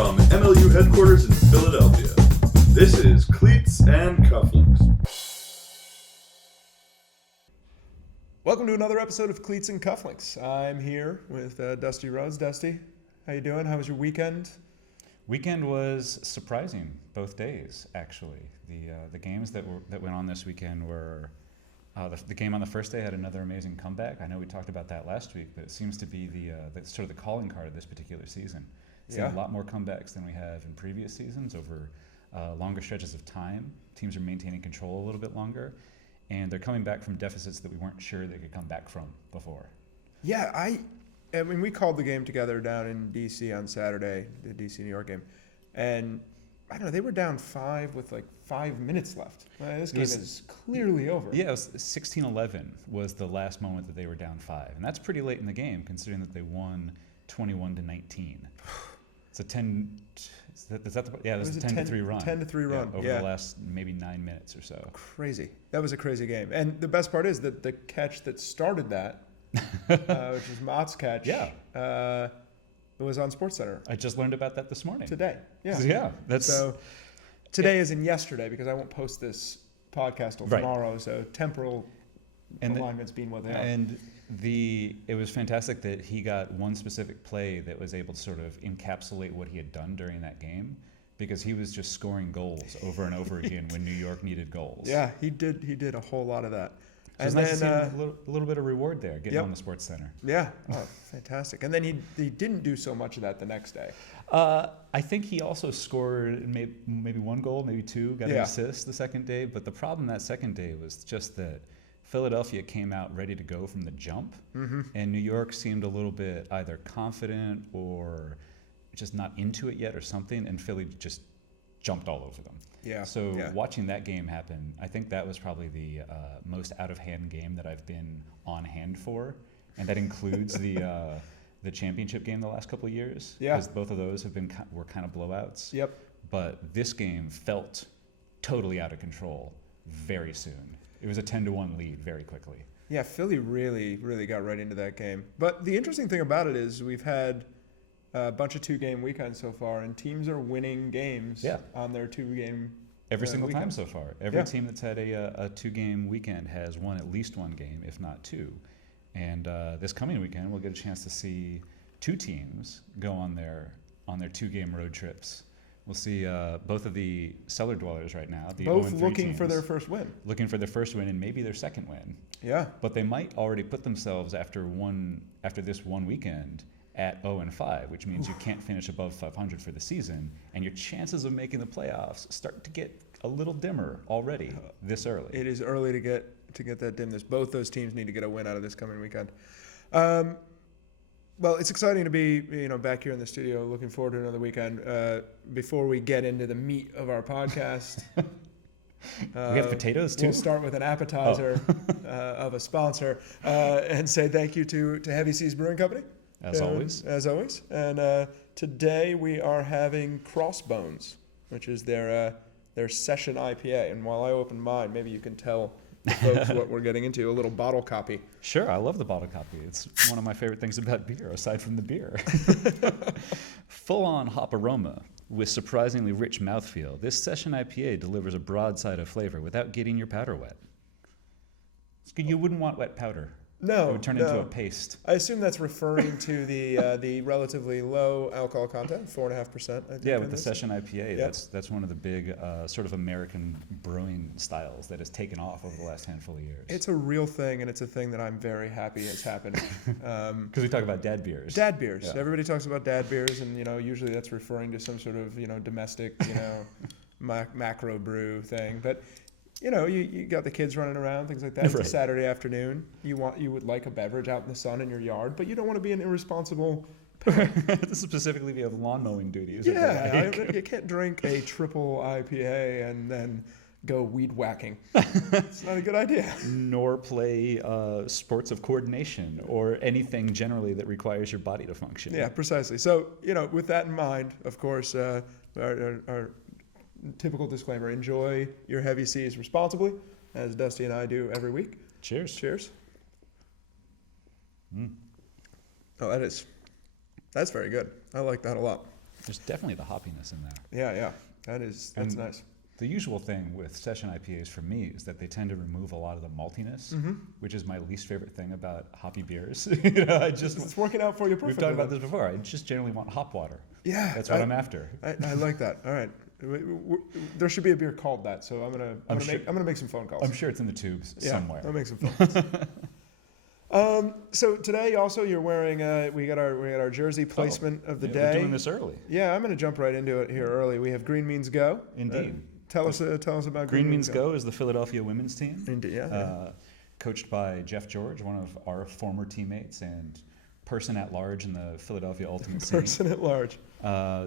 from MLU headquarters in Philadelphia, this is Cleats and Cufflinks. Welcome to another episode of Cleats and Cufflinks. I'm here with Dusty Rhodes. Dusty, how you doing? How was your weekend? Weekend was surprising, both days actually. The games that went on this weekend were the game on the first day had another amazing comeback. I know we talked about that last week, but it seems to be the sort of the calling card of this particular season. Seeing a lot more comebacks than we have in previous seasons over longer stretches of time. Teams are maintaining control a little bit longer, and they're coming back from deficits that we weren't sure they could come back from before. Yeah, I mean, we called the game together down in D.C. on Saturday, the D.C. New York game, and I don't know, they were down 5 with like 5 minutes left. This game is clearly over. Yeah, it was 16-11 was the last moment that they were down 5, and that's pretty late in the game considering that they won 21-19. It's a 10. It was a 10-3 run. 10-3 run over the last maybe 9 minutes or so. Crazy. That was a crazy game, and the best part is that the catch that started that, which is Mott's catch. Yeah. It was on SportsCenter. I just learned about that this morning. Today. Yeah. Yeah. So today is in yesterday because I won't post this podcast till tomorrow. So temporal alignments being what they are. And it was fantastic that he got one specific play that was able to sort of encapsulate what he had done during that game, because he was just scoring goals over and over again when New York needed goals. Yeah, he did a whole lot of that. And then a little bit of reward there, getting on the SportsCenter. Yeah, fantastic. And then he didn't do so much of that the next day. I think he also scored maybe one goal, maybe two, got an assist the second day. But the problem that second day was just that Philadelphia came out ready to go from the jump, and New York seemed a little bit either confident or just not into it yet or something, and Philly just jumped all over them. Yeah. So watching that game happen, I think that was probably the most out-of-hand game that I've been on hand for, and that includes the championship game the last couple of years. Yeah. Because both of those were kind of blowouts. Yep. But this game felt totally out of control very soon. It was a 10-1 lead very quickly. Yeah, Philly really, really got right into that game. But the interesting thing about it is we've had a bunch of 2-game weekends so far, and teams are winning games on their 2-game every single weekend. time so far. Every team that's had a 2-game weekend has won at least one game, if not two. And this coming weekend, we'll get a chance to see 2 teams go on their 2-game road trips. We'll see both of the cellar dwellers right now. Both looking for their first win. Looking for their first win and maybe their second win. Yeah. But they might already put themselves after this one weekend at 0-5, which means you can't finish above 500 for the season, and your chances of making the playoffs start to get a little dimmer already this early. It is early to get that dimness. Both those teams need to get a win out of this coming weekend. Well, it's exciting to be back here in the studio. Looking forward to another weekend. Before we get into the meat of our podcast, we have potatoes too. We'll start with an appetizer of a sponsor and say thank you to Heavy Seas Brewing Company. As always. And today we are having Crossbones, which is their session IPA. And while I open mine, maybe you can tell the folks what we're getting into, a little bottle copy. Sure, I love the bottle copy. It's one of my favorite things about beer, aside from the beer. Full-on hop aroma with surprisingly rich mouthfeel, this session IPA delivers a broadside of flavor without getting your powder wet. You wouldn't want wet powder. No, it would turn into a paste. I assume that's referring to the relatively low alcohol content, 4.5%. I think. Yeah, with the session IPA, that's one of the big sort of American brewing styles that has taken off over the last handful of years. It's a real thing, and it's a thing that I'm very happy has happened. Because we talk about dad beers. Dad beers. Yeah. Everybody talks about dad beers, and usually that's referring to some sort of domestic macro brew thing, but. You got the kids running around, things like that. It's a Saturday afternoon. You would like a beverage out in the sun in your yard, but you don't want to be an irresponsible This is specifically if you have lawn mowing duties. Yeah, you can't drink a triple IPA and then go weed whacking. It's not a good idea. Nor play sports of coordination or anything generally that requires your body to function. Yeah, precisely. So, with that in mind, of course, our typical disclaimer, enjoy your heavy seas responsibly, as Dusty and I do every week. Cheers. Cheers. Oh, that's very good. I like that a lot. There's definitely the hoppiness in there. Yeah. That's And nice. The usual thing with session IPAs for me is that they tend to remove a lot of the maltiness, which is my least favorite thing about hoppy beers. It's working out for you perfectly. We've talked about this before. I just generally want hop water. Yeah, That's what I'm after. I like that. All right, there should be a beer called that. So I'm gonna make some phone calls. I'm sure it's in the tubes somewhere. I'll make some phone calls. So today also you're wearing we got our jersey placement of the day. We're doing this early. Yeah, I'm gonna jump right into it here early. We have Green Means Go. Indeed. Tell us about Green Means Go is the Philadelphia women's team. Indeed, yeah. Coached by Jeff George, one of our former teammates and person at large in the Philadelphia Ultimate scene. Person at large.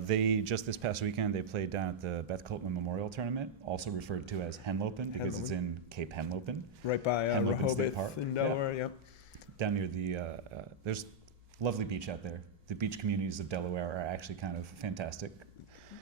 They just this past weekend they played down at the Beth Coltman Memorial Tournament, also referred to as Henlopen because it's in Cape Henlopen. Right by Henlopen State Rehoboth Park. in Delaware. Yep. Down near the there's lovely beach out there. The beach communities of Delaware are actually kind of fantastic.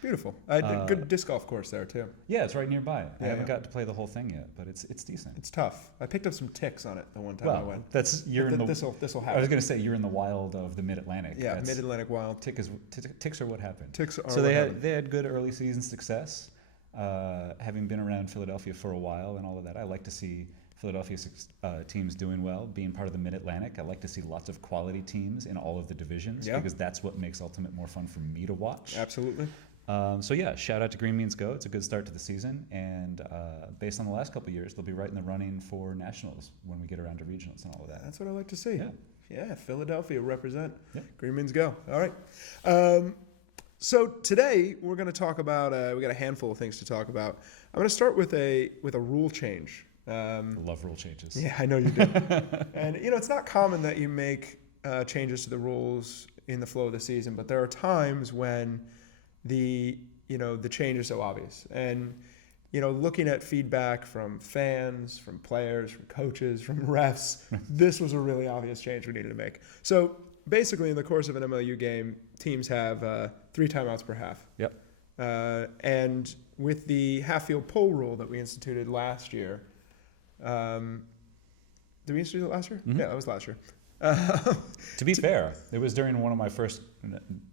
Beautiful. I had a good disc golf course there too. Yeah, it's right nearby. I haven't got to play the whole thing yet, but it's decent. It's tough. I picked up some ticks on it the one time I went. That's you're in the. This will happen. I was going to say you're in the wild of the Mid-Atlantic. Yeah, Mid-Atlantic wild. Ticks are what happened. Ticks are. So they had good early season success. Having been around Philadelphia for a while and all of that, I like to see Philadelphia teams doing well, being part of the Mid-Atlantic. I like to see lots of quality teams in all of the divisions because that's what makes Ultimate more fun for me to watch. Absolutely. Shout out to Green Means Go. It's a good start to the season, and based on the last couple of years, they'll be right in the running for nationals when we get around to regionals and all of that. That's what I like to see. Yeah, Philadelphia represent. Yep. Green Means Go. All right. So today we're going to talk about. We got a handful of things to talk about. I'm going to start with a rule change. I love rule changes. Yeah, I know you do. And it's not common that you make changes to the rules in the flow of the season, but there are times when the change is so obvious. And looking at feedback from fans, from players, from coaches, from refs, this was a really obvious change we needed to make. So basically, in the course of an MLU game, teams have 3 timeouts per half. Yep. And with the half-field pull rule that we instituted last year, did we institute it last year? Mm-hmm. Yeah, that was last year. To be fair, it was during one of my first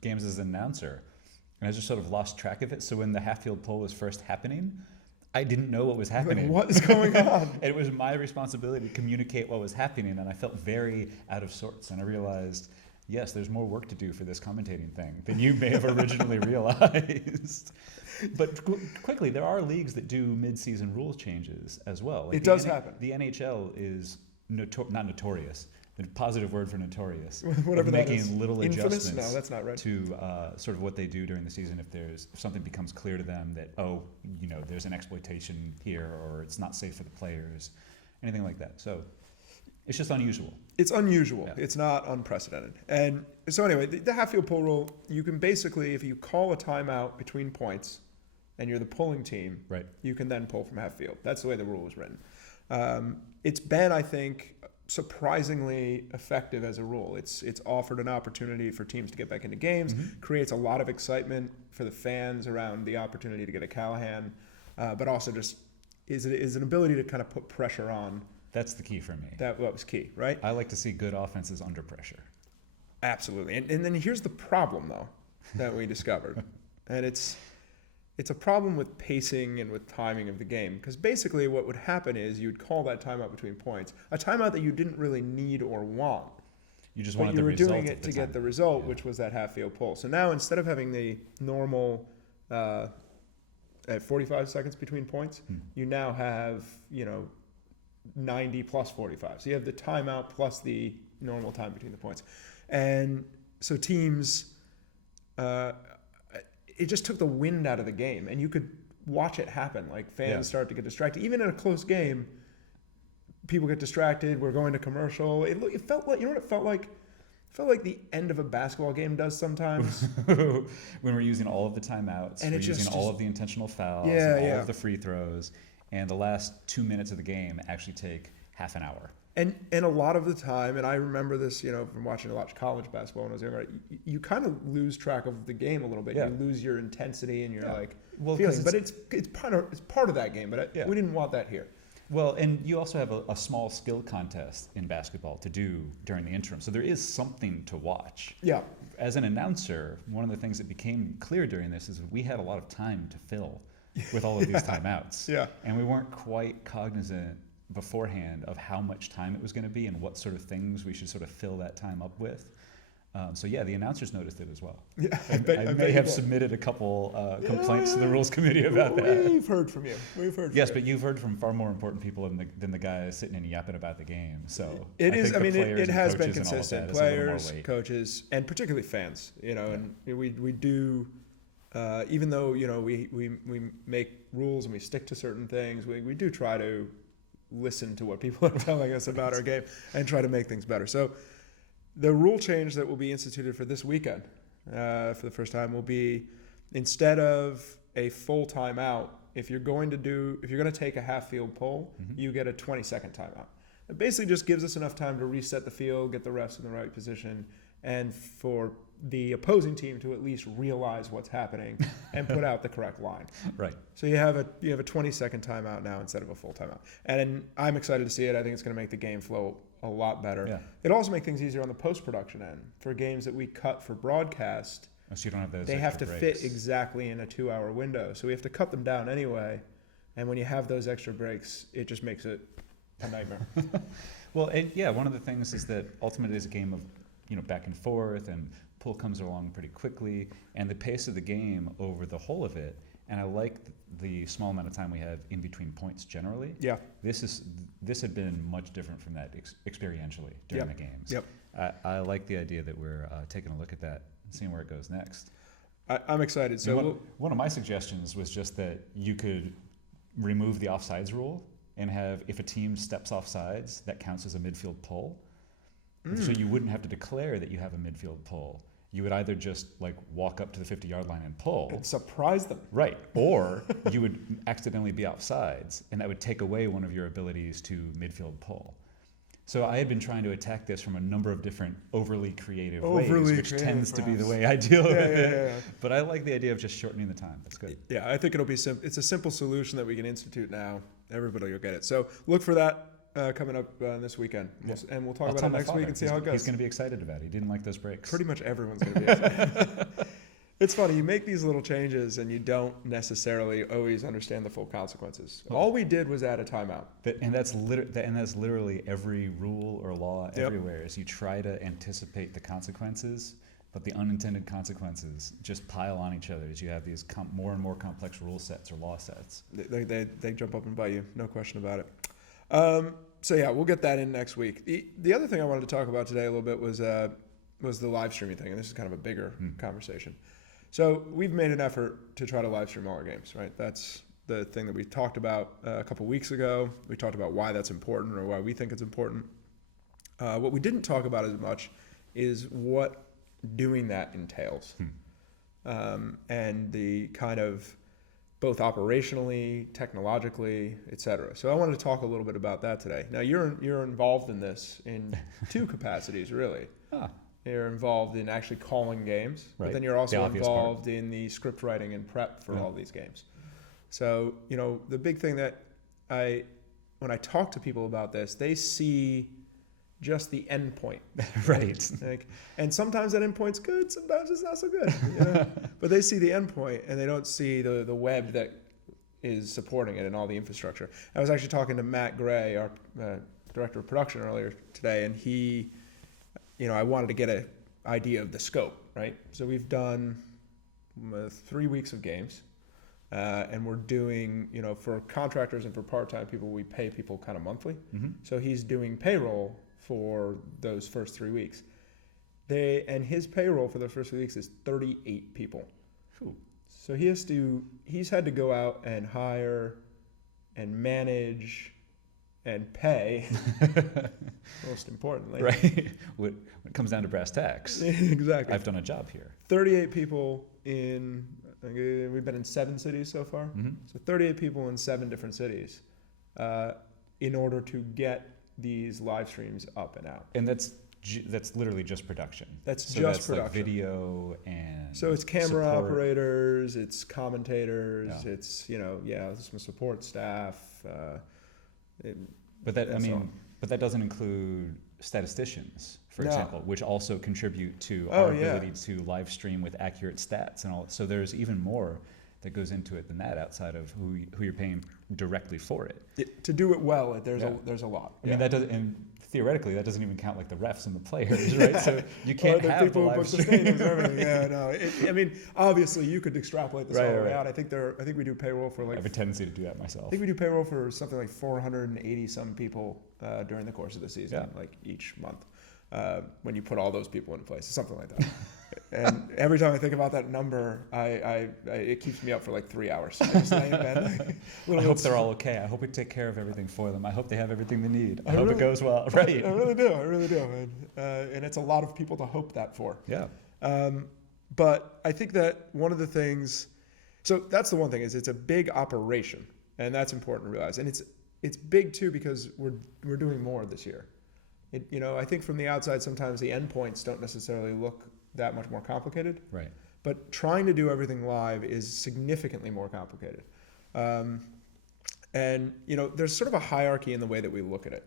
games as an announcer, and I just sort of lost track of it. So when the half-field pull was first happening, I didn't know what was happening. Like, what is going on? It was my responsibility to communicate what was happening, and I felt very out of sorts. And I realized, yes, there's more work to do for this commentating thing than you may have originally realized. But quickly, there are leagues that do mid-season rules changes as well. Like it does happen. The NHL is not notorious. The positive word for notorious. Whatever that is. Making little Infamous? adjustments No, that's not right. to sort of what they do during the season if something becomes clear to them that, there's an exploitation here or it's not safe for the players, anything like that. So it's just unusual. It's unusual. Yeah. It's not unprecedented. And so anyway, the half-field pull rule, you can basically, if you call a timeout between points and you're the pulling team, right, you can then pull from half-field. That's the way the rule was written. It's been, I think, surprisingly effective as a rule. It's offered an opportunity for teams to get back into games, creates a lot of excitement for the fans around the opportunity to get a Callahan, but also just is an ability to kind of put pressure on. That's the key for me. That was key, right? I like to see good offenses under pressure. Absolutely. And then here's the problem, though, that we discovered. And it's a problem with pacing and with timing of the game. Because basically what would happen is you'd call that timeout between points, a timeout that you didn't really need or want. You just but wanted you the were result doing it to get the result, which was that half-field pull. So now instead of having the normal 45 seconds between points, you now have, 90 plus 45. So you have the timeout plus the normal time between the points. And so teams, it just took the wind out of the game, and you could watch it happen. Like fans start to get distracted. Even in a close game, people get distracted. We're going to commercial. It felt like, what it felt like? It felt like the end of a basketball game does sometimes. When we're using all of the timeouts, and we're using all of the intentional fouls, all of the free throws, and the last 2 minutes of the game actually take half an hour. And a lot of the time, and I remember this, from watching a lot of college basketball when I was younger, you kind of lose track of the game a little bit. Yeah. You lose your intensity and your feeling. But it's part of that game. But we didn't want that here. Well, and you also have a small skill contest in basketball to do during the interim, so there is something to watch. Yeah, as an announcer, one of the things that became clear during this is we had a lot of time to fill with all of these timeouts. Yeah. And we weren't quite cognizant beforehand of how much time it was going to be and what sort of things we should sort of fill that time up with. So the announcers noticed it as well. Yeah, I may have submitted a couple complaints to the rules committee about that. We've heard from you. Yes, but you've heard from far more important people than the guy sitting and yapping about the game. So it is. think It has been consistent. Players, weight. coaches, and particularly fans. And we do. Even though we make rules and we stick to certain things, we do try to listen to what people are telling us about our game and try to make things better. So the rule change that will be instituted for this weekend, for the first time, will be instead of a full timeout, if you're going to take a half field pull, you get a 20-second timeout. It basically just gives us enough time to reset the field, get the refs in the right position, and for the opposing team to at least realize what's happening and put out the correct line. Right. So you have a 20-second timeout now instead of a full timeout. And I'm excited to see it. I think it's going to make the game flow a lot better. Yeah. It'll also make things easier on the post-production end. For games that we cut for broadcast, So you don't have those they have to breaks. fit exactly in a 2-hour window. So we have to cut them down anyway. And when you have those extra breaks, it just makes it a nightmare. Well, one of the things is that ultimately it's a game of back and forth, and pull comes along pretty quickly, and the pace of the game over the whole of it. And I like the small amount of time we have in between points generally. Yeah. This had been much different from that experientially during the games. Yep. I like the idea that we're taking a look at that and seeing where it goes next. I'm excited. So one of my suggestions was just that you could remove the offsides rule and have, if a team steps offsides, that counts as a midfield pull. So you wouldn't have to declare that you have a midfield pull. You would either just walk up to the 50-yard line and pull. and surprise them. Right. Or you would accidentally be offsides, and that would take away one of your abilities to midfield pull. So I had been trying to attack this from a number of different overly creative ways, which tends to be the way I deal with it. Yeah. But I like the idea of just shortening the time. That's good. Yeah, I think it'll be simple. It's a simple solution that we can institute now. Everybody will get it. So look for that coming up this weekend. And we'll talk about it next week and see how it goes. He's going to be excited about it. He didn't like those breaks. Pretty much everyone's going to be excited. It's funny, you make these little changes and you don't necessarily always understand the full consequences. All we did was add a timeout. And that's literally every rule or law everywhere, is you try to anticipate the consequences, but the unintended consequences just pile on each other as you have these more and more complex rule sets or law sets. They jump up and bite you, no question about it. So yeah, we'll get that in next week. The other thing I wanted to talk about today a little bit was the live streaming thing, and this is kind of a bigger conversation. So we've made an effort to try to live stream all our games, right? That's the thing that we talked about a couple weeks ago. We talked about why that's important, or why we think it's important. What we didn't talk about as much is what doing that entails, and the kind of both operationally, technologically, et cetera. So I wanted to talk a little bit about that today. Now you're involved in this in two capacities, really. You're involved in actually calling games, but then you're also involved in the script writing and prep for all these games. So, the big thing that when I talk to people about this, they see just the end point. Right. And sometimes that end point's good, sometimes it's not so good. But they see the end point and they don't see the web that is supporting it and all the infrastructure. I was actually talking to Matt Gray, our director of production, earlier today, and he, I wanted to get an idea of the scope, right? So we've done 3 weeks of games, and we're doing, for contractors and for part-time people, we pay people kind of monthly. So he's doing payroll for those first 3 weeks. And his payroll for the first 3 weeks is 38 people. Ooh. So he's had to go out and hire and manage and pay, most importantly. Right. When it comes down to brass tacks. Exactly. I've done a job here. 38 people we've been in 7 cities so far. So 38 people in 7 different cities in order to get these live streams up and out. And that's literally just production. That's production. Like video and so it's camera support. operators, it's commentators, it's some support staff. But that doesn't include statisticians for No. example, which also contribute to Oh, our yeah. ability to live stream with accurate stats and all. So there's even more that goes into it than that outside of who you're paying directly for it. To do it well, there's Yeah. there's a lot. I mean, that doesn't, and theoretically, that doesn't even count like the refs and the players, right? So you can't the have the people who live book the stream. stadiums, everything. Yeah, no. I mean, obviously, you could extrapolate this Right, all the way right. out. I think we do payroll for I like. have a tendency to do that myself. I think we do payroll for something like 480 some people during the course of the season, Yeah. like each month, when you put all those people in place, something like that. And every time I think about that number, it keeps me up for like 3 hours. I just lay in bed, like, I hope they're all okay. I hope we take care of everything for them. I hope they have everything they need. I hope really- it goes well. Right. I really do. And it's a lot of people to hope that for. Yeah. But I think that one of the things, so that's the one thing, is it's a big operation, and that's important to realize. And it's big too because we're doing more this year. I think from the outside sometimes the endpoints don't necessarily look that much more complicated. Right. But trying to do everything live is significantly more complicated. And there's sort of a hierarchy in the way that we look at it,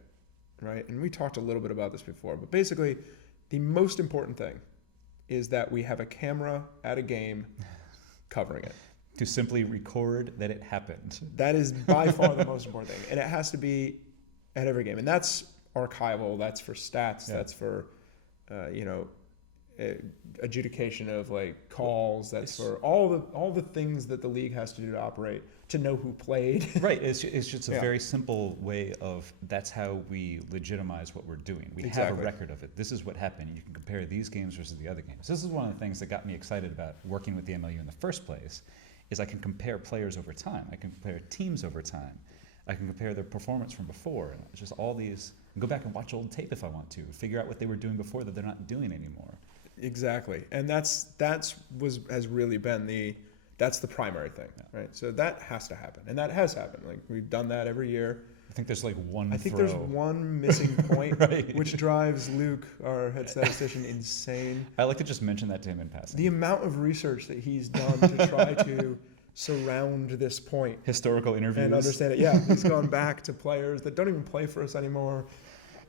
right? And we talked a little bit about this before, but basically the most important thing is that we have a camera at a game covering it. To simply record that it happened. That is by far the most important thing. And it has to be at every game. And that's archival, that's for stats, Yeah. that's for, adjudication of like calls, that's for all the things that the league has to do to operate, to know who played. Right. It's just a Yeah. very simple way of, that's how we legitimize what we're doing. We have Exactly. a record of it. This is what happened. You can compare these games versus the other games. This is one of the things that got me excited about working with the MLU in the first place, is I can compare players over time. I can compare teams over time. I can compare their performance from before. And it's just all these, go back and watch old tape if I want to, figure out what they were doing before that they're not doing anymore. Exactly. And has really been that's the primary thing, right? So that has to happen. And that has happened. Like, we've done that every year. I think there's like one I think throw. there's one missing point, Right. which drives Luke, our head statistician, insane. I like to just mention that to him in passing. The amount of research that he's done to try to surround this point Historical interviews. and understand it. Yeah, he's gone back to players that don't even play for us anymore.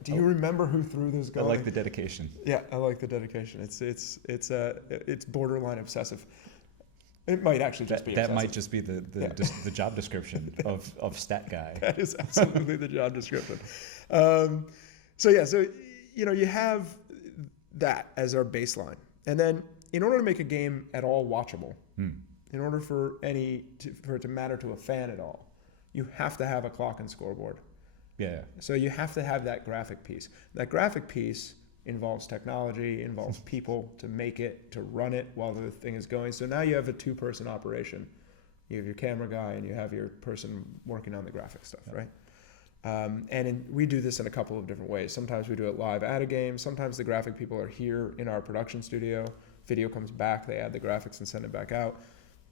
Do you remember who threw this I goal? like the dedication. Yeah, I like the dedication. It's borderline obsessive. It might actually just be That obsessive. might just be the job description of stat guy. That is absolutely the job description. You have that as our baseline, and then in order to make a game at all watchable, in order for it to matter to a fan at all, you have to have a clock and scoreboard. Yeah. So you have to have that graphic piece. That graphic piece involves technology, involves people to make it, to run it while the thing is going. So now you have a two-person operation. You have your camera guy and you have your person working on the graphic stuff, right? We do this in a couple of different ways. Sometimes we do it live at a game. Sometimes the graphic people are here in our production studio. Video comes back, they add the graphics and send it back out.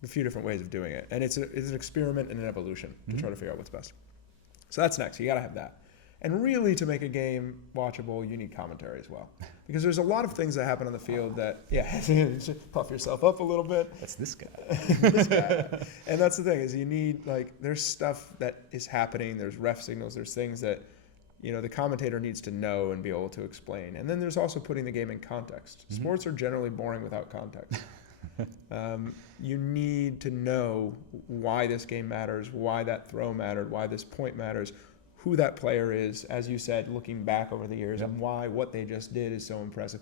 A few different ways of doing it. And it's an experiment and an evolution to try to figure out what's best. So that's next. You got to have that. And really, to make a game watchable, you need commentary as well. Because there's a lot of things that happen on the field that, puff yourself up a little bit. That's this guy. This guy. And that's the thing, is you need, there's stuff that is happening, there's ref signals, there's things that, the commentator needs to know and be able to explain. And then there's also putting the game in context. Mm-hmm. Sports are generally boring without context. You need to know why this game matters, why that throw mattered, why this point matters, who that player is, as you said, looking back over the years, and why what they just did is so impressive.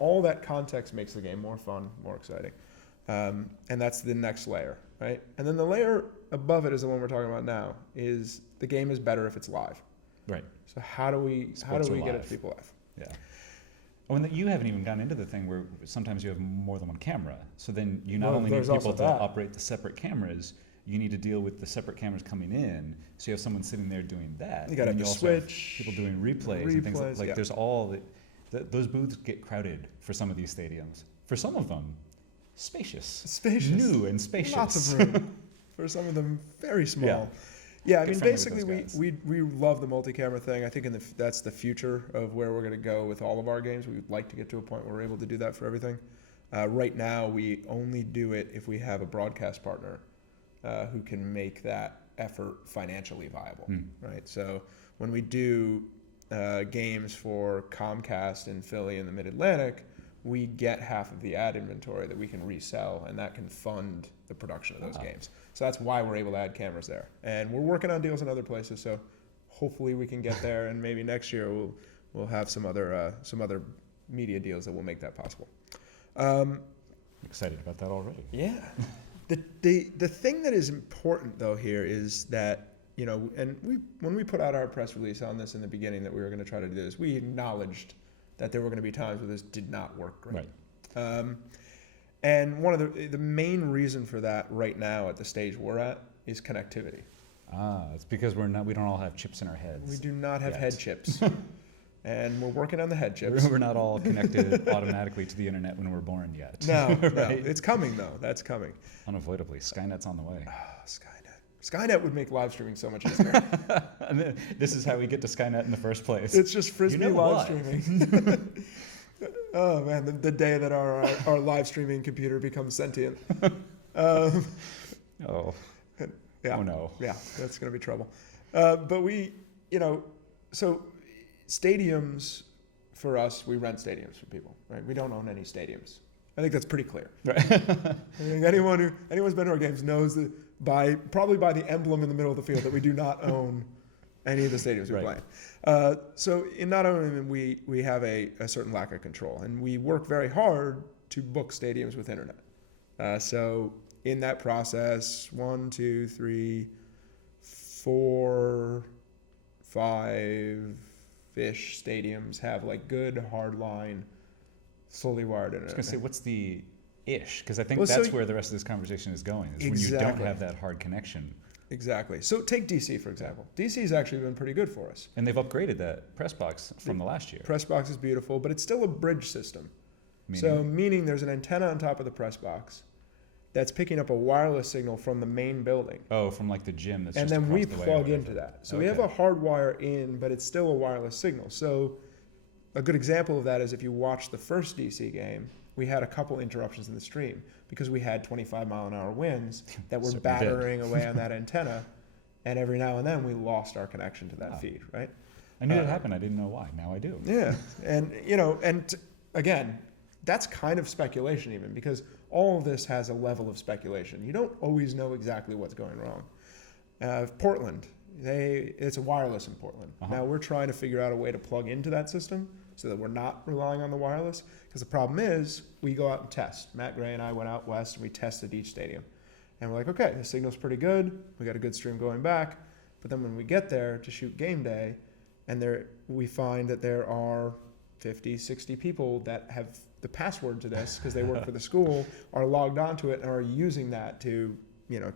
All that context makes the game more fun, more exciting. And that's the next layer, right? And then the layer above it is the one we're talking about now, is the game is better if it's live. Right. So how do we get it to people live? Yeah. Oh, and you haven't even gotten into the thing where sometimes you have more than one camera. So then you not only need people to operate the separate cameras, you need to deal with the separate cameras coming in. So you have someone sitting there doing that. You got to have the switch. People doing replays and things like there's all those booths get crowded for some of these stadiums. For some of them, spacious, new and spacious. Lots of room. For some of them, very small. Yeah, I mean, basically, we love the multi-camera thing. I think that's the future of where we're going to go with all of our games. We'd like to get to a point where we're able to do that for everything. Right now, we only do it if we have a broadcast partner who can make that effort financially viable, right? So when we do games for Comcast in Philly and the Mid-Atlantic, we get half of the ad inventory that we can resell, and that can fund the production of those games. So that's why we're able to add cameras there. And we're working on deals in other places, so hopefully we can get there, and maybe next year we'll have some other media deals that will make that possible. Excited about that already. Yeah. The thing that is important though here is that, you know, and when we put out our press release on this in the beginning that we were going to try to do this, we acknowledged that there were going to be times where this did not work great. Right. And one of the main reason for that right now at the stage we're at is connectivity. It's because we don't all have chips in our heads. We do not have yet. head chips. And we're working on the head chips. We're not all connected automatically to the internet when we're born yet. No, right? no. It's coming though. That's coming. Unavoidably. Skynet's on the way. Skynet would make live streaming so much easier. And then, this is how we get to Skynet in the first place. It's just Frisbee live streaming. Oh man, the day that our live streaming computer becomes sentient. Oh. Yeah. Oh no. Yeah, that's going to be trouble. But we, so stadiums, for us, we rent stadiums for people, right? We don't own any stadiums. I think that's pretty clear. Right. I think anyone's been to our games knows that probably by the emblem in the middle of the field that we do not own any of the stadiums we play in. So in not owning them, we have a certain lack of control, and we work very hard to book stadiums with internet. So in that process, 1, 2, 3, 4, 5-ish stadiums have like good hardline, fully wired internet. I was going to say, what's the ish? Because I think Well, that's so- where the rest of this conversation is going, is when you Exactly. don't have that hard connection. Exactly. So take DC, for example. DC's actually been pretty good for us. And they've upgraded that press box from the last year. Press box is beautiful, but it's still a bridge system. Meaning? Meaning there's an antenna on top of the press box that's picking up a wireless signal from the main building. Oh, from like the gym that's And just then we across the way or plug whatever. into that. So we have a hard wire in, but it's still a wireless signal. So a good example of that is if you watch the first DC game, we had a couple interruptions in the stream because we had 25-mile-an-hour winds that were Certainly battering away on that antenna. And every now and then we lost our connection to that feed, right? I knew that happened. I didn't know why. Now I do. Yeah. And, again, that's kind of speculation even because all of this has a level of speculation. You don't always know exactly what's going wrong. Portland, it's a wireless in Portland. Uh-huh. Now we're trying to figure out a way to plug into that system so that we're not relying on the wireless because the problem is we go out and test. Matt Gray and I went out west and we tested each stadium. And we're like, okay, the signal's pretty good. We got a good stream going back. But then when we get there to shoot game day, and we find that there are 50, 60 people that have the password to this because they work for the school, are logged onto it and are using that to,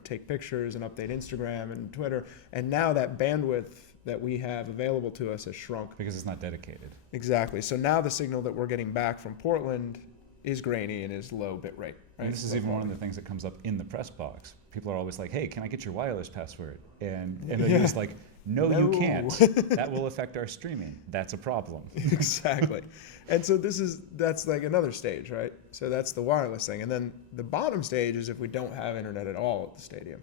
take pictures and update Instagram and Twitter. And now that bandwidth that we have available to us has shrunk. Because it's not dedicated. Exactly. So now the signal that we're getting back from Portland is grainy and is low bit rate. Right? And this is even one of the things that comes up in the press box. People are always like, hey, can I get your wireless password? And they're just like, no, you can't. That will affect our streaming. That's a problem. Exactly. And so that's like another stage, right? So that's the wireless thing. And then the bottom stage is if we don't have internet at all at the stadium.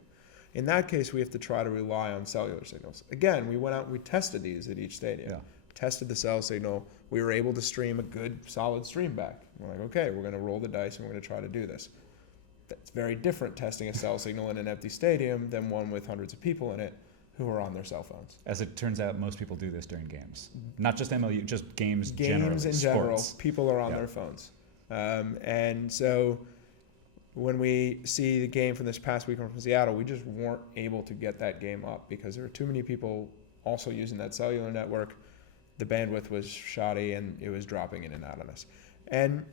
In that case, we have to try to rely on cellular signals. Again, we went out and we tested these at each stadium. Yeah. Tested the cell signal. We were able to stream a good, solid stream back. We're like, okay, we're going to roll the dice and we're going to try to do this. That's very different testing a cell signal in an empty stadium than one with hundreds of people in it who are on their cell phones. As it turns out, most people do this during games. Not just MLU, just games Games in general, sports. people are on their phones. And so when we see the game from this past weekend from Seattle, we just weren't able to get that game up because there were too many people also using that cellular network. The bandwidth was shoddy and it was dropping in and out on us. And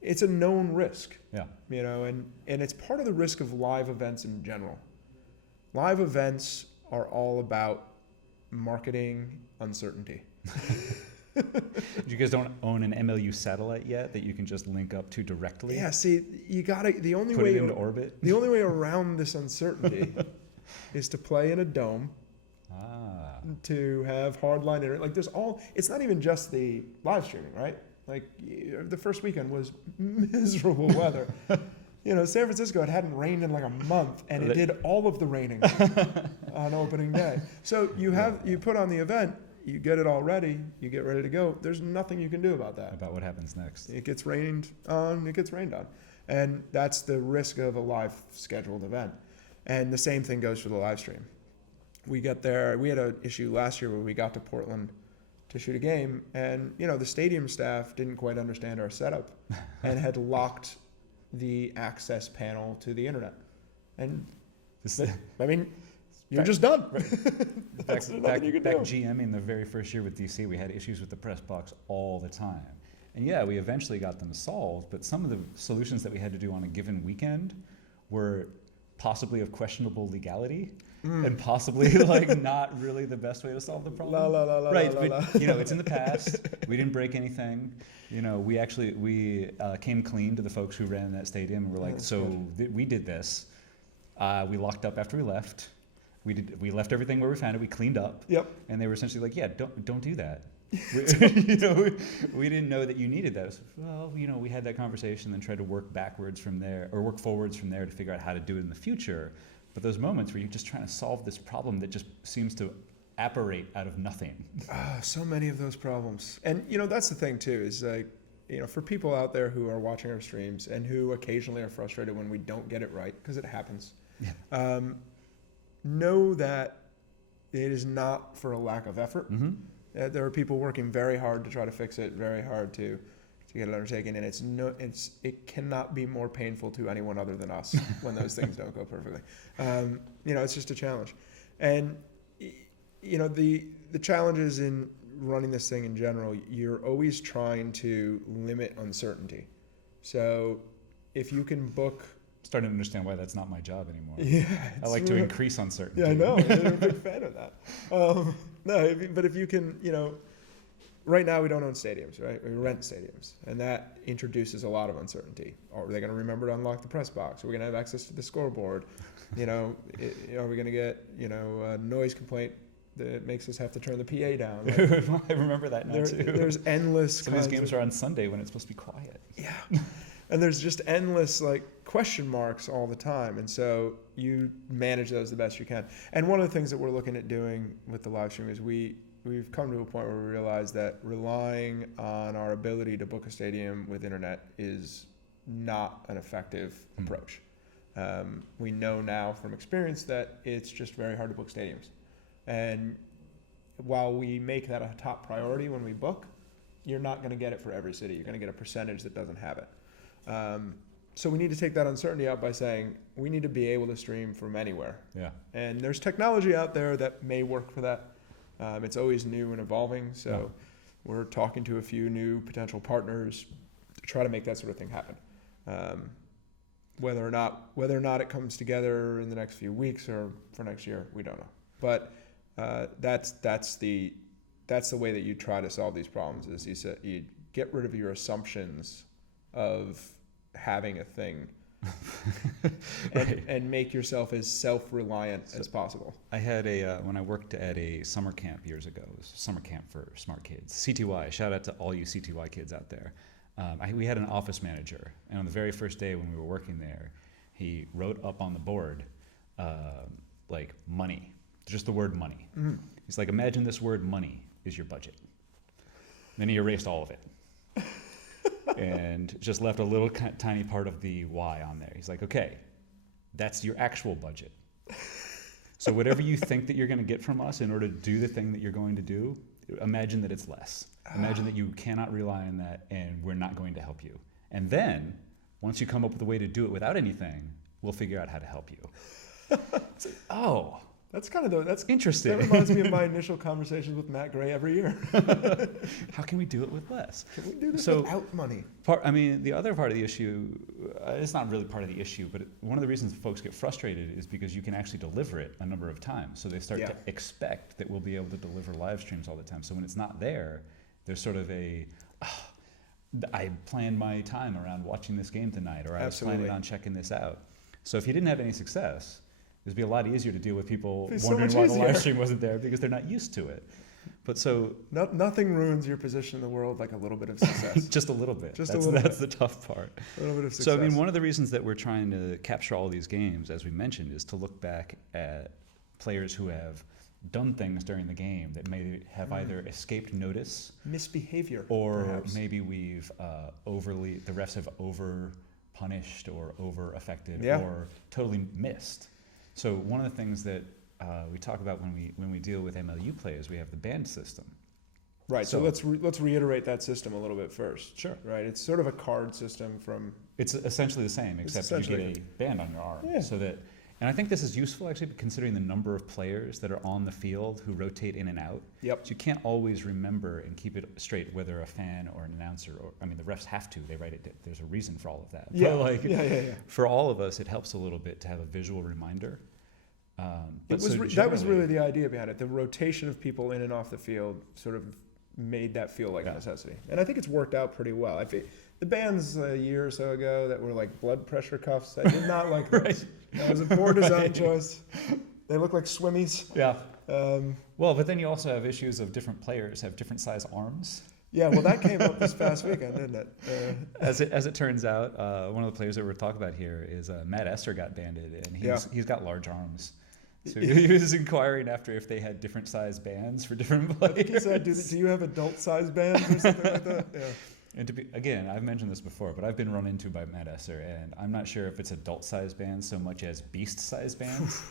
it's a known risk. Yeah. And it's part of the risk of live events in general. Live events are all about marketing uncertainty. You guys don't own an MLU satellite yet that you can just link up to directly? Yeah, see, you gotta, Put it into orbit? The only way around this uncertainty is to play in a dome, to have hardline internet. Like it's not even just the live streaming, right? Like the first weekend was miserable weather. San Francisco, it hadn't rained in like a month, and it did all of the raining on opening day. So you put on the event, you get it all ready, you get ready to go. There's nothing you can do about that. About what happens next. It gets rained on, it gets rained on. And that's the risk of a live scheduled event. And the same thing goes for the live stream. We got there, we had an issue last year where we got to Portland to shoot a game, and the stadium staff didn't quite understand our setup and had locked the access panel to the internet. And you're just done. Back GMing the very first year with DC, we had issues with the press box all the time. And yeah, we eventually got them solved, but some of the solutions that we had to do on a given weekend were possibly of questionable legality and possibly not really the best way to solve the problem. Right, but it's in the past. We didn't break anything. We came clean to the folks who ran that stadium and were like, we did this. We locked up after we left. We left everything where we found it. We cleaned up. Yep. And they were essentially like, yeah, don't do that. We didn't know that you needed that. Well, we had that conversation and tried to work backwards from there, or work forwards from there to figure out how to do it in the future. But those moments where you're just trying to solve this problem that just seems to apparate out of nothing. So many of those problems. And, that's the thing too, is for people out there who are watching our streams and who occasionally are frustrated when we don't get it right, because it happens. Yeah. Know that it is not for a lack of effort. Mm-hmm. There are people working very hard to try to fix it, very hard to get it undertaken, and it cannot be more painful to anyone other than us when those things don't go perfectly. It's just a challenge, and the challenges in running this thing in general, you're always trying to limit uncertainty. So if you can book. Starting to understand why that's not my job anymore. Yeah, I like to increase uncertainty. Yeah, I know. I'm a big fan of that. But if you can, right now we don't own stadiums, right? We rent stadiums, and that introduces a lot of uncertainty. Are they going to remember to unlock the press box? Are we going to have access to the scoreboard? Are we going to get a noise complaint that makes us have to turn the PA down? I remember that now too. There's endless. Some of these games are on Sunday when it's supposed to be quiet. Yeah. And there's just endless question marks all the time. And so you manage those the best you can. And one of the things that we're looking at doing with the live stream is we've come to a point where we realize that relying on our ability to book a stadium with internet is not an effective approach. We know now from experience that it's just very hard to book stadiums. And while we make that a top priority when we book, you're not going to get it for every city. You're going to get a percentage that doesn't have it. So we need to take that uncertainty out by saying we need to be able to stream from anywhere. Yeah. And there's technology out there that may work for that. It's always new and evolving. So we're talking to a few new potential partners to try to make that sort of thing happen. Whether or not it comes together in the next few weeks or for next year, we don't know. But that's the way that you try to solve these problems. Is you get rid of your assumptions of having a thing and make yourself as self-reliant as possible. I had when I worked at a summer camp years ago, it was a summer camp for smart kids, CTY, shout out to all you CTY kids out there. We had an office manager, and on the very first day when we were working there, he wrote up on the board money, just the word money. Mm-hmm. He's like, imagine this word money is your budget. And then he erased all of it. And just left a little tiny part of the Y on there. He's like, okay, that's your actual budget. So whatever you think that you're going to get from us in order to do the thing that you're going to do, imagine that it's less. Imagine that you cannot rely on that and we're not going to help you. And then, once you come up with a way to do it without anything, we'll figure out how to help you. That's interesting. That reminds me of my initial conversations with Matt Gray every year. How can we do it with less? Can we do this without money? The other part of the issue, it's not really part of the issue, but one of the reasons folks get frustrated is because you can actually deliver it a number of times. So they start to expect that we'll be able to deliver live streams all the time. So when it's not there, there's sort of I planned my time around watching this game tonight, or I was planning on checking this out. So if you didn't have any success, it'd be a lot easier to deal with people wondering why the live stream wasn't there because they're not used to it. But so nothing ruins your position in the world like a little bit of success. Just a little bit. That's the tough part. A little bit of success. So one of the reasons that we're trying to capture all these games, as we mentioned, is to look back at players who have done things during the game that may have either escaped notice, misbehavior, or perhaps. maybe we've the refs have over punished or over affected or totally missed. So one of the things that we talk about when we deal with MLU play is we have the band system. Right. So let's reiterate that system a little bit first. Sure. Right. It's sort of a card system from. It's essentially the same, except you get a band on your arm. Yeah. So that, and I think this is useful actually, considering the number of players that are on the field who rotate in and out. Yep. So you can't always remember and keep it straight whether a fan or an announcer, or I mean the refs have to. They write it. There's a reason for all of that. Yeah. But Yeah. for all of us, it helps a little bit to have a visual reminder. That was really the idea behind it. The rotation of people in and off the field sort of made that feel like a necessity. And I think it's worked out pretty well. The bands a year or so ago that were like blood pressure cuffs, I did not like those. Right. That was a poor design choice. They look like swimmies. Yeah. Well, but then you also have issues of different players have different size arms. Yeah, well, that came up this past weekend, didn't it? As it turns out, one of the players that we're talking about here is Matt Esser got banded, and he's got large arms. So he was inquiring after if they had different size bands for different players. I think he said, do you have adult size bands or something like that? Yeah. And again, I've mentioned this before, but I've been run into by Matt Esser, and I'm not sure if it's adult size bands so much as beast size bands.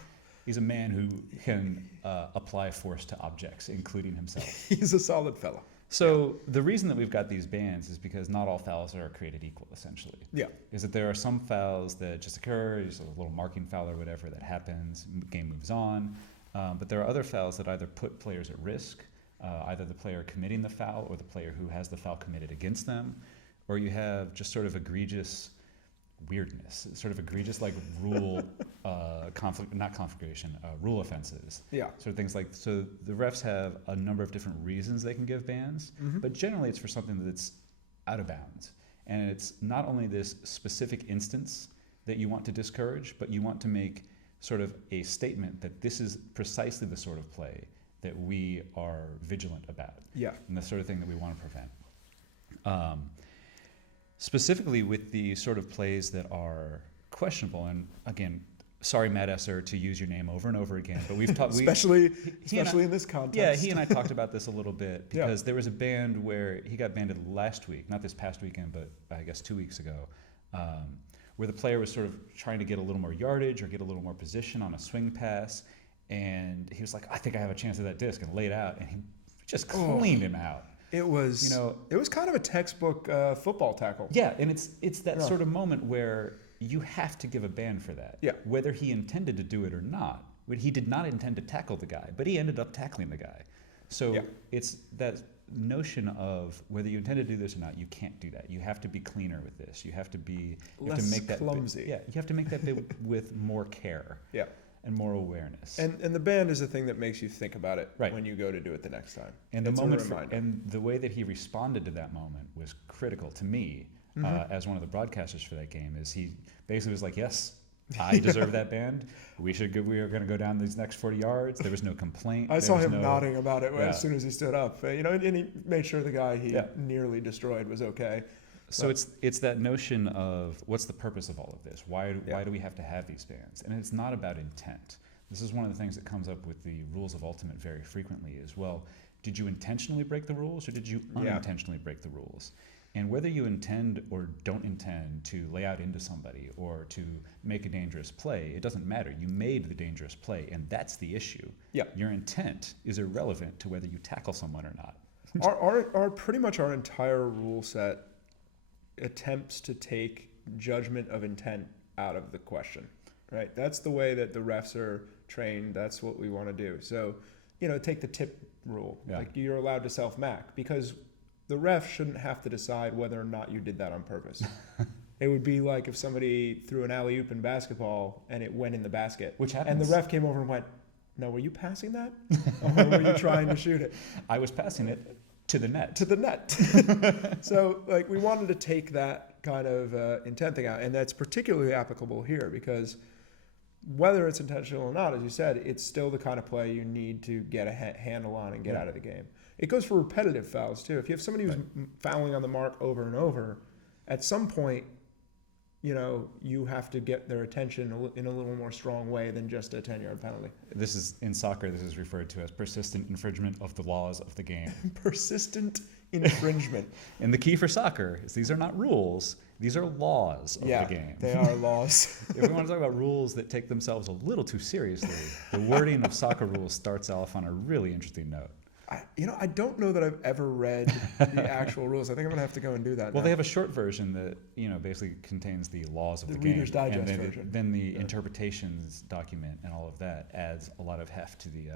He's a man who can apply force to objects, including himself. He's a solid fellow. So the reason that we've got these bans is because not all fouls are created equal, essentially. Yeah. Is that there are some fouls that just occur, there's a little marking foul or whatever that happens, game moves on. But there are other fouls that either put players at risk, either the player committing the foul or the player who has the foul committed against them, or you have just sort of egregious weirdness, sort of egregious like rule rule offenses. Yeah. Sort of things like, so the refs have a number of different reasons they can give bans, but generally it's for something that's out of bounds. And it's not only this specific instance that you want to discourage, but you want to make sort of a statement that this is precisely the sort of play that we are vigilant about. Yeah. And the sort of thing that we want to prevent. Specifically with the sort of plays that are questionable, and again, sorry, Matt Esser, to use your name over and over again, but we've talked, especially in this context. Yeah, he and I talked about this a little bit because there was a band where he got banded last week, not this past weekend, but I guess 2 weeks ago, where the player was sort of trying to get a little more yardage or get a little more position on a swing pass, and he was like, I think I have a chance at that disc, and laid out, and he just cleaned him out. It was, it was kind of a textbook football tackle. Yeah, and it's that sort of moment where you have to give a ban for that. Yeah. Whether he intended to do it or not. He did not intend to tackle the guy, but he ended up tackling the guy. So it's that notion of whether you intend to do this or not, you can't do that. You have to be cleaner with this. You have to be less clumsy. You have to make that bit with more care. Yeah. And more awareness. And the band is the thing that makes you think about it right. when you go to do it the next time. And the moment and the way that he responded to that moment was critical to me as one of the broadcasters for that game. Is he basically was like, yes, I deserve that band. We are going to go down these next 40 yards. There was no complaint. I saw him nodding about it as soon as he stood up. And he made sure the guy he nearly destroyed was okay. So it's that notion of what's the purpose of all of this? Why do we have to have these bans? And it's not about intent. This is one of the things that comes up with the rules of ultimate very frequently as well. Did you intentionally break the rules or did you unintentionally break the rules? And whether you intend or don't intend to lay out into somebody or to make a dangerous play, it doesn't matter. You made the dangerous play, and that's the issue. Yeah. Your intent is irrelevant to whether you tackle someone or not. our pretty much our entire rule set attempts to take judgment of intent out of the question, right? That's the way that the refs are trained. That's what we want to do. So, take the tip rule. Yeah. Like you're allowed to self-mac because the ref shouldn't have to decide whether or not you did that on purpose. It would be like if somebody threw an alley-oop in basketball and it went in the basket. Which happens. And the ref came over and went, no, were you passing that? Or were you trying to shoot it? I was passing it. To the net. So, we wanted to take that kind of intent thing out, and that's particularly applicable here because whether it's intentional or not, as you said, it's still the kind of play you need to get a handle on and get out of the game. It goes for repetitive fouls, too. If you have somebody who's fouling on the mark over and over, at some point, you have to get their attention in a little more strong way than just a 10-yard penalty. This is in soccer. This is referred to as persistent infringement of the laws of the game. Persistent infringement. And the key for soccer is these are not rules. These are laws of the game. They are laws. If we want to talk about rules that take themselves a little too seriously, the wording of soccer rules starts off on a really interesting note. I don't know that I've ever read the actual rules. I think I'm gonna have to go and do that. Well, now. they have a short version that basically contains the laws of the game. Reader's Digest and version. Then the interpretations document and all of that adds a lot of heft to the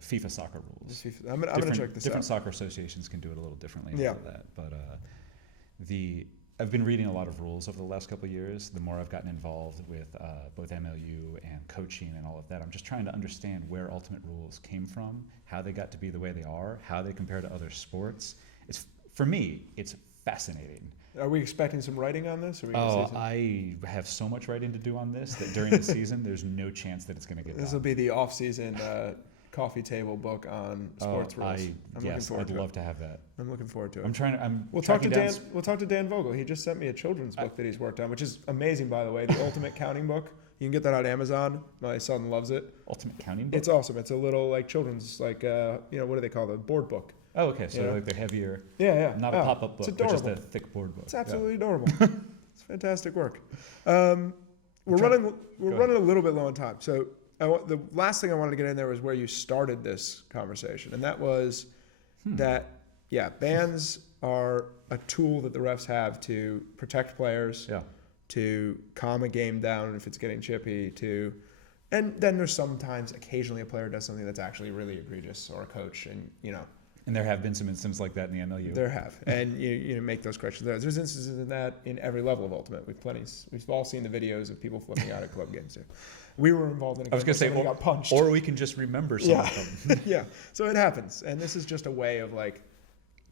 FIFA soccer rules. I'm gonna check this out. Different soccer associations can do it a little differently. And all of that, but I've been reading a lot of rules over the last couple of years. The more I've gotten involved with both MLU and coaching and all of that, I'm just trying to understand where ultimate rules came from, how they got to be the way they are, how they compare to other sports. For me, it's fascinating. Are we expecting some writing on this? I have so much writing to do on this that during the season, there's no chance that it's going to get done. This will be the off-season coffee table book on sports rules. I'd love to have that. I'm looking forward to it. We'll talk to Dan Vogel. He just sent me a children's book that he's worked on, which is amazing, by the way. The Ultimate Counting Book. You can get that on Amazon. My son loves it. Ultimate Counting Book. It's awesome. It's a little children's what do they call it? Board book. Oh, okay. So like the heavier. Yeah. Not a pop-up book, but just a thick board book. It's absolutely adorable. It's fantastic work. We're running a little bit low on time, so. The last thing I wanted to get in there was where you started this conversation, and that was that bans are a tool that the refs have to protect players, to calm a game down if it's getting chippy, and then there's sometimes occasionally a player does something that's actually really egregious, or a coach, and And there have been some instances like that in the MLU. There have, and you make those corrections. There's instances of that in every level of Ultimate. We've all seen the videos of people flipping out at club games too. We were involved in a game where got punched. Or we can just remember some of them. Yeah, so it happens, and this is just a way of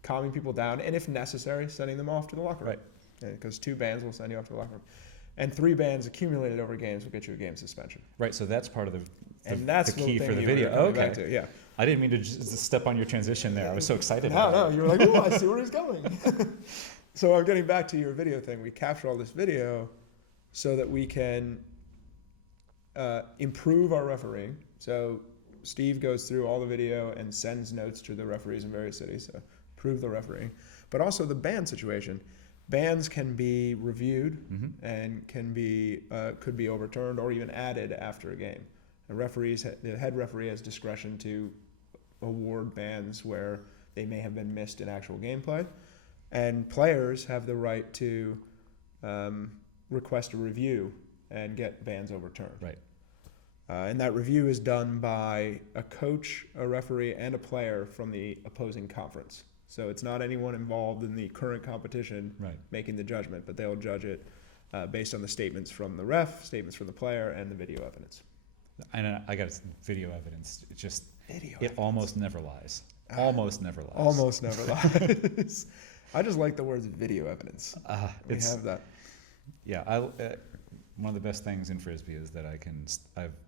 calming people down, and if necessary, sending them off to the locker room. Right. Because 2 bans will send you off to the locker room, and 3 bans accumulated over games will get you a game suspension. Right. So that's part of the key for the video. Okay. Yeah. I didn't mean to just step on your transition there. I was so excited. No, you were like, "Oh, I see where he's going." So I'm getting back to your video thing. We capture all this video so that we can improve our refereeing. So Steve goes through all the video and sends notes to the referees in various cities. So improve the refereeing, but also the ban situation. Bans can be reviewed and could be overturned or even added after a game. The head referee has discretion to award bans where they may have been missed in actual gameplay, and players have the right to request a review and get bans overturned. Right. And that review is done by a coach, a referee, and a player from the opposing conference. So it's not anyone involved in the current competition making the judgment, but they'll judge it based on the statements from the ref, statements from the player, and the video evidence. And I got video evidence. It's just almost never lies. Almost never lies. Almost never lies. I just like the words video evidence. We have that. Yeah, one of the best things in Frisbee is that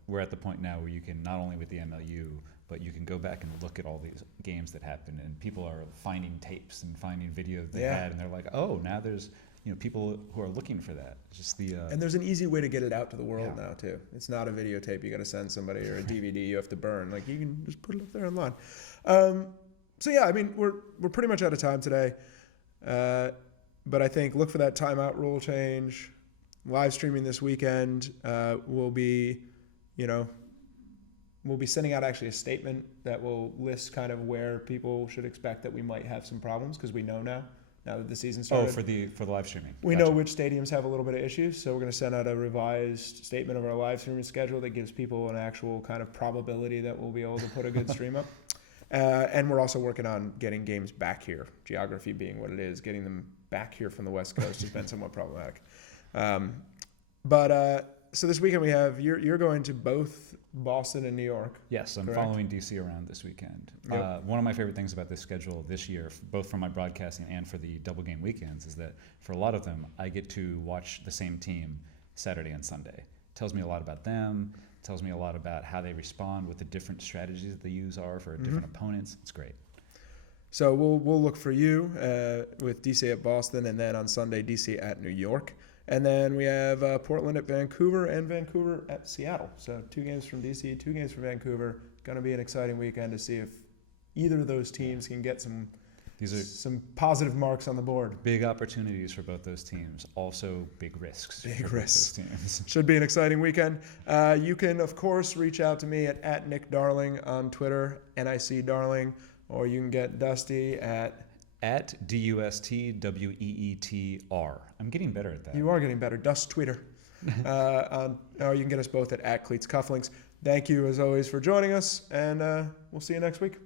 we're at the point now where you can not only with the MLU, but you can go back and look at all these games that happen, and people are finding tapes and finding video they had, and they're like, oh, now there's people who are looking for that. Just and there's an easy way to get it out to the world now too. It's not a videotape you got to send somebody or a DVD you have to burn. You can just put it up there online. So yeah, I mean we're pretty much out of time today, but I think look for that timeout rule change. Live streaming this weekend. We'll be sending out actually a statement that will list kind of where people should expect that we might have some problems, because we know now that the season started. Oh, for the live streaming. We know which stadiums have a little bit of issues, so we're going to send out a revised statement of our live streaming schedule that gives people an actual kind of probability that we'll be able to put a good stream up. And we're also working on getting games back here. Geography being what it is, getting them back here from the West Coast has been somewhat problematic. So this weekend you're going to both Boston and New York. Yes, I'm following DC around this weekend. Yep. One of my favorite things about this schedule this year, both for my broadcasting and for the double game weekends, is that for a lot of them, I get to watch the same team Saturday and Sunday. It tells me a lot about them. It tells me a lot about how they respond, what the different strategies that they use are for different opponents. It's great. So we'll look for you with DC at Boston, and then on Sunday DC at New York, and then we have Portland at Vancouver and Vancouver at Seattle. So 2 games from DC, 2 games from Vancouver. Going to be an exciting weekend to see if either of those teams can get some positive marks on the board. Big opportunities for both those teams. Also big risks. Big for risks. both those teams. Should be an exciting weekend. You can, of course, reach out to me at Nick Darling on Twitter, NIC Darling, or you can get Dusty at DUSTWEETR. I'm getting better at that. You are getting better. Dust Tweeter. Or you can get us both at cleats-cufflinks. Thank you, as always, for joining us, and we'll see you next week.